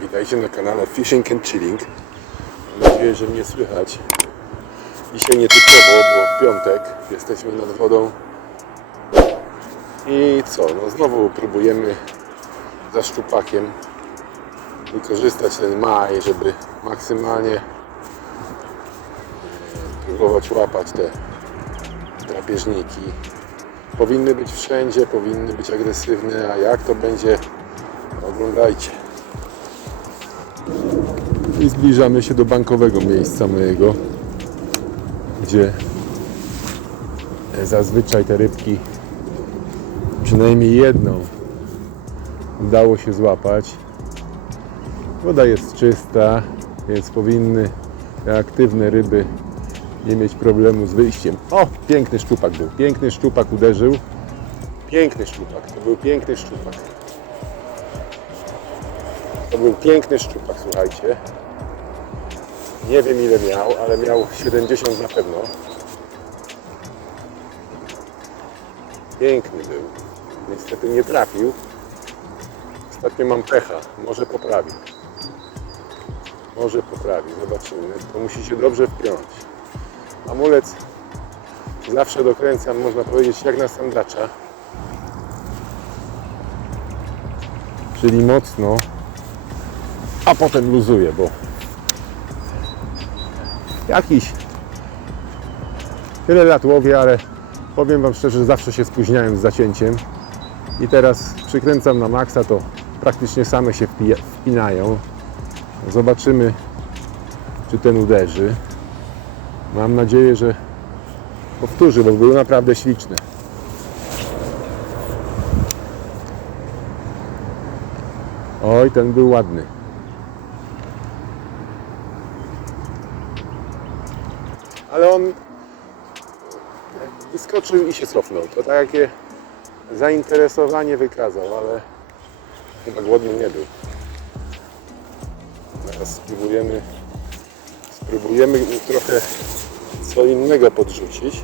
Witajcie na kanale Fishing and Chilling. Mam nadzieję, że mnie słychać. Dzisiaj nietypowo, bo w piątek jesteśmy nad wodą. I co? No znowu próbujemy za szczupakiem wykorzystać ten maj, żeby maksymalnie e, próbować łapać te drapieżniki. Powinny być wszędzie, powinny być agresywne, a jak to będzie, oglądajcie. I zbliżamy się do bankowego miejsca mojego, gdzie zazwyczaj te rybki, przynajmniej jedną, udało się złapać. Woda jest czysta, więc powinny aktywne ryby nie mieć problemu z wyjściem. O, piękny szczupak był, piękny szczupak uderzył. Piękny szczupak, to był piękny szczupak. To był piękny szczupak, słuchajcie. Nie wiem ile miał, ale miał 70 na pewno. Piękny był. Niestety nie trafił. Ostatnio mam pecha. Może poprawi. Może poprawi. Zobaczymy. To musi się dobrze wpiąć. Amulec zawsze dokręcam, można powiedzieć, jak na sandacza. Czyli mocno, a potem luzuję, bo jakiś tyle lat łowię, ale powiem Wam szczerze, że zawsze się spóźniałem z zacięciem i teraz przykręcam na maksa, to praktycznie same się wpinają. Zobaczymy, czy ten uderzy. Mam nadzieję, że powtórzy, bo był naprawdę śliczny. Oj, ten był ładny. Ale on wyskoczył i się cofnął. To takie zainteresowanie wykazał, ale chyba głodny nie był. Teraz spróbujemy spróbujemy trochę co innego podrzucić.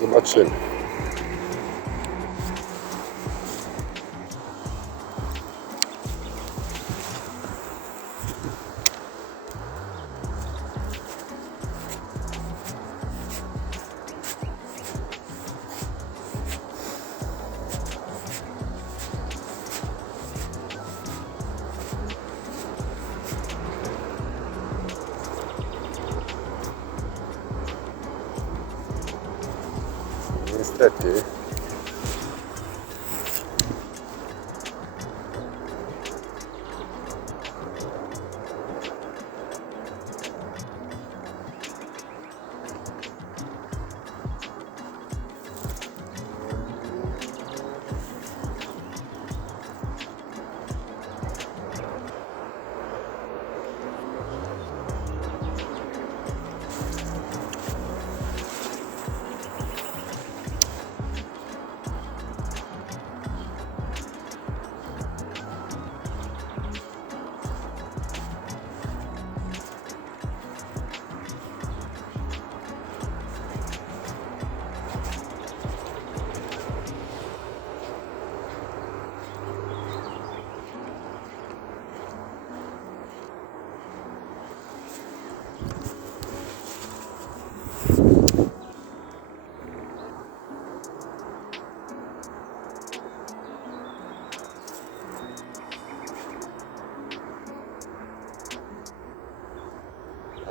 Zobaczymy. Niestety.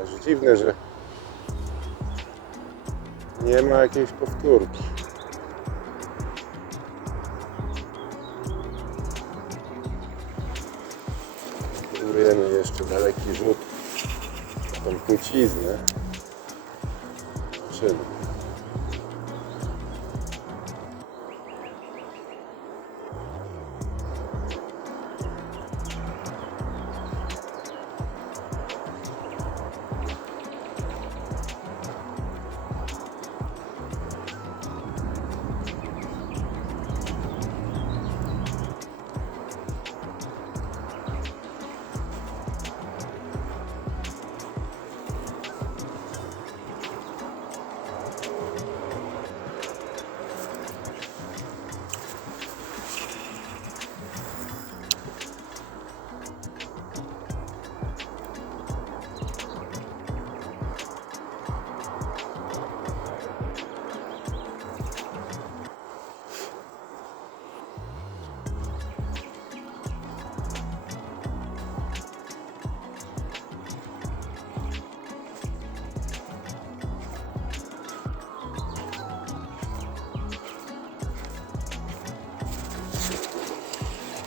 Aż dziwne, że nie ma jakiejś powtórki. Spróbujemy jeszcze daleki rzut na tą płciznę. Zobaczymy.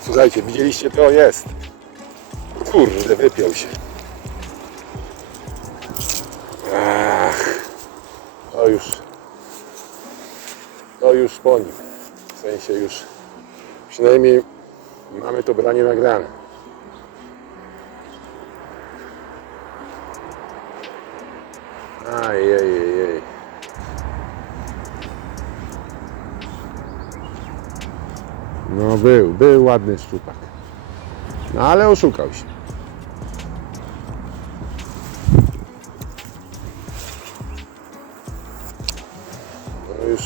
Słuchajcie, widzieliście to? Jest. Kurde, wypiął się. Ach, to już, to już po nim. W sensie już, przynajmniej mamy to branie nagrane. No był, był ładny szczupak. No ale oszukał się. No już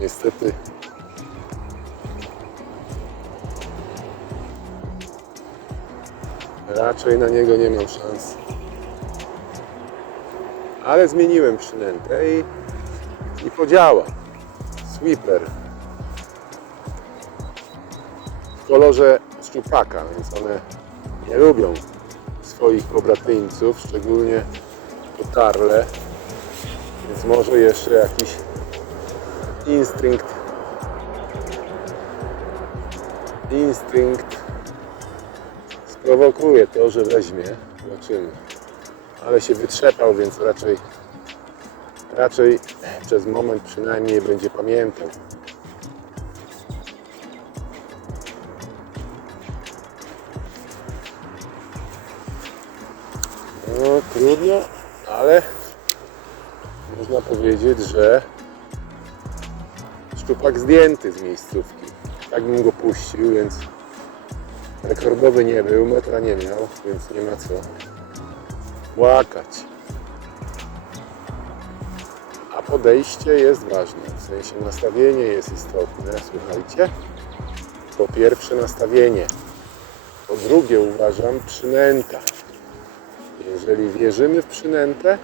niestety raczej na niego nie mam szans. Ale zmieniłem przynętę i, i podziała. Sweeper w kolorze szczupaka, więc one nie lubią swoich pobratyńców, szczególnie potarle, więc może jeszcze jakiś instynkt instynkt sprowokuje to, że weźmie, zobaczymy. Ale się wytrzepał, więc raczej raczej przez moment przynajmniej będzie pamiętał trudno, ale można powiedzieć, że szczupak zdjęty z miejscówki. Tak bym go puścił, więc rekordowy nie był, metra nie miał, więc nie ma co płakać. A podejście jest ważne, w sensie nastawienie jest istotne, słuchajcie. Po pierwsze nastawienie, po drugie uważam przynęta. Jeżeli wierzymy w przynętę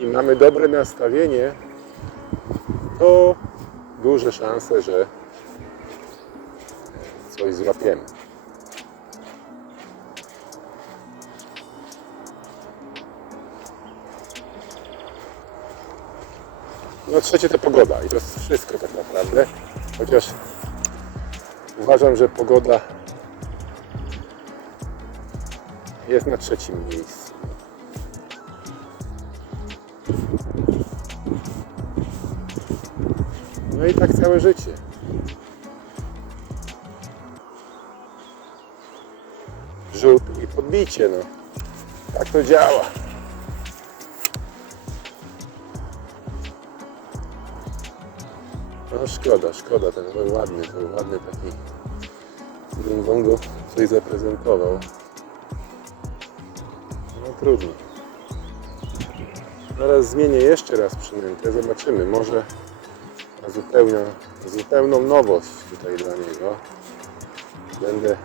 i mamy dobre nastawienie, to duże szanse, że coś złapiemy. No trzecie to pogoda i to jest wszystko tak naprawdę. Chociaż uważam, że pogoda jest na trzecim miejscu. No i tak całe życie. Rzut i podbicie, no. Tak to działa. No szkoda, szkoda, ten był ładny, był ładny taki. Bym wam go coś zaprezentował. No trudno. Zaraz zmienię jeszcze raz przynętę, zobaczymy. Może na zupełną, zupełną nowość tutaj dla niego. Będę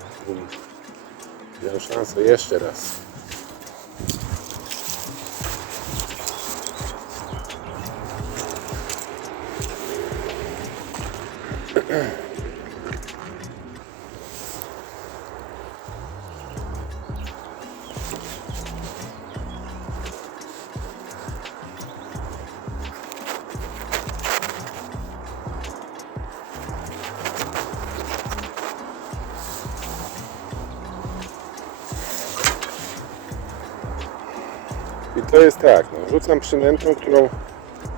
miał szansę jeszcze raz. to jest tak, no, rzucam przynętą, którą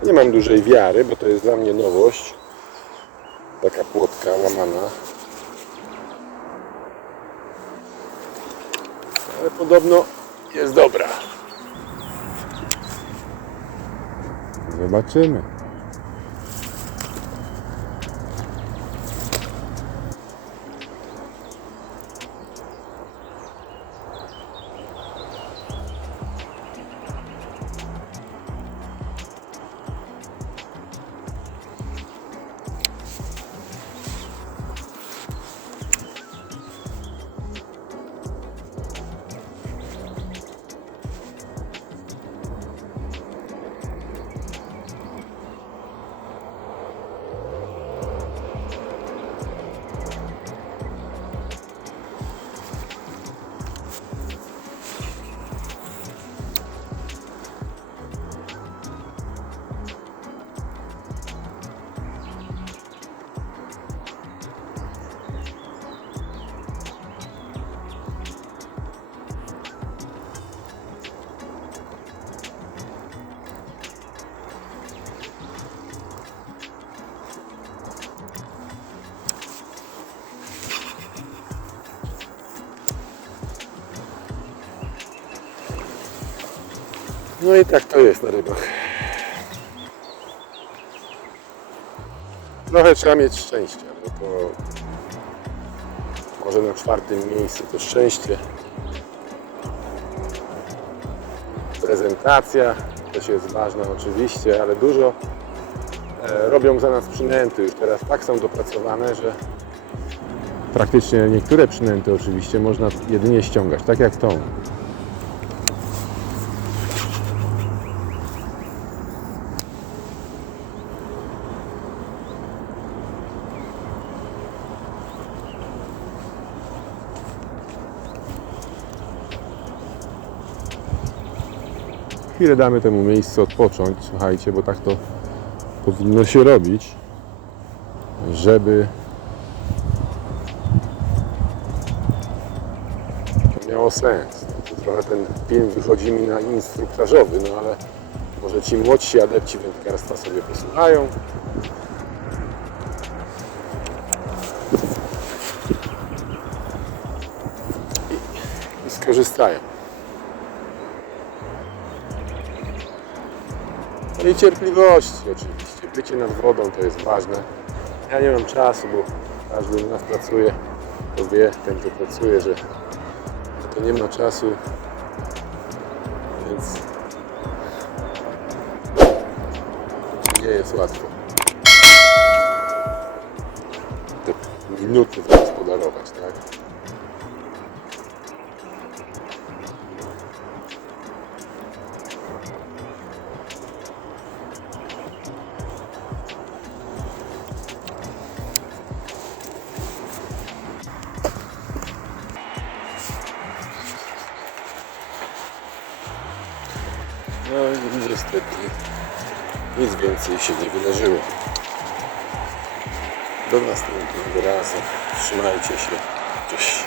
nie mam dużej wiary, bo to jest dla mnie nowość. Taka płotka łamana. Ale podobno jest dobra. Zobaczymy. No i tak to jest na rybach. Trochę trzeba mieć szczęścia, bo to może na czwartym miejscu to szczęście. Prezentacja też jest ważna oczywiście, ale dużo e, robią za nas przynęty. Już teraz tak są dopracowane, że praktycznie niektóre przynęty oczywiście można jedynie ściągać, tak jak tą. Chwilę damy temu miejscu odpocząć, słuchajcie, bo tak to powinno się robić, żeby to miało sens. Tu Trochę ten film wychodzi mi na instruktażowy, no ale może ci młodsi adepci wędkarstwa sobie posłuchają. I, i skorzystają. I cierpliwości oczywiście. Bycie nad wodą to jest ważne. Ja nie mam czasu, bo każdy u nas pracuje, to wie, ten kto pracuje, że to nie ma czasu, więc nie jest łatwo te minuty niestety nic więcej się nie wydarzyło. Do następnego razu. Trzymajcie się. Cześć.